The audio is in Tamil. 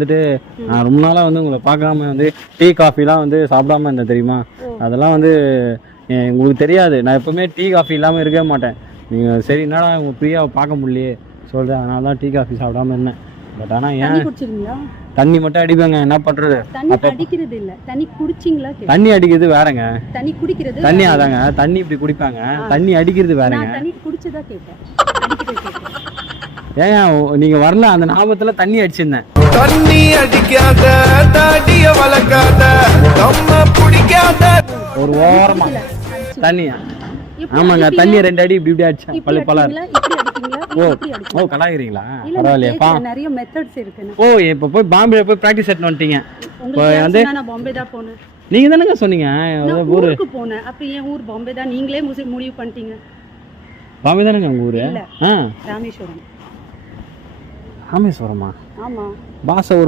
வந்துட்டு நான் ரொம்ப நாளாக வந்து உங்களை பார்க்காம வந்து டீ காஃபிலாம் வந்து சாப்பிடாம இருந்தேன் தெரியுமா? அதெல்லாம் வந்து உங்களுக்கு தெரியாது. நான் எப்பவுமே டீ காஃபி இல்லாமல் இருக்கவே மாட்டேன். நீங்கள் சரி என்னடா உங்கள் பிரியாவை பார்க்க முடியலையே சொல்கிறேன், அதனால தான் டீ காஃபி சாப்பிடாம இருந்தேன். பட் ஆனால் ஏன் தண்ணி மட்டும் அடிப்பேங்க, என்ன பண்ணுறது? அடிக்கிறது இல்லை, தண்ணி குடிச்சிங்களா? தண்ணி அடிக்கிறது வேறங்க, தண்ணி குடிக்கிறது தண்ணி அதாங்க. தண்ணி இப்படி குடிப்பாங்க, தண்ணி அடிக்கிறது வேறங்க. தண்ணி குடிச்சதா கேட்டேன். ஏங்க நீங்க வரல, அந்த ஞாபகத்துல தண்ணி அடிச்சிருந்தேன். தண்ணி அடிக்காத, தாடிய வளர்க்காத, நம்ம பிடிக்காத ஒரு ஓரமா தண்ணியா? ஆமாங்க, தண்ணி 2 அடி இப்படி இப்படி அடிச்சேன். பல்லு பலர். ஓ கலாய்கிறீங்களா? பரவாயில்லையாப்பா, நிறைய மெத்தட்ஸ் இருக்கு. ஓ இப்போ போய் பாம்பே போய் பிராக்டிஸ் எடுத்து வந்துட்டீங்க. இப்போ வந்து நான் பாம்பே தான் போனேன். நீங்க தானங்க சொன்னீங்க ஊருக்கு போனேன். அப்ப என் ஊர் பாம்பே தான், நீங்களே முடிவு பண்ணிட்டீங்க. பாம்பே தானங்க உங்க ஊரு? ராமேஸ்வரம். ராமேஸ்வரமா? ஆமா, பாச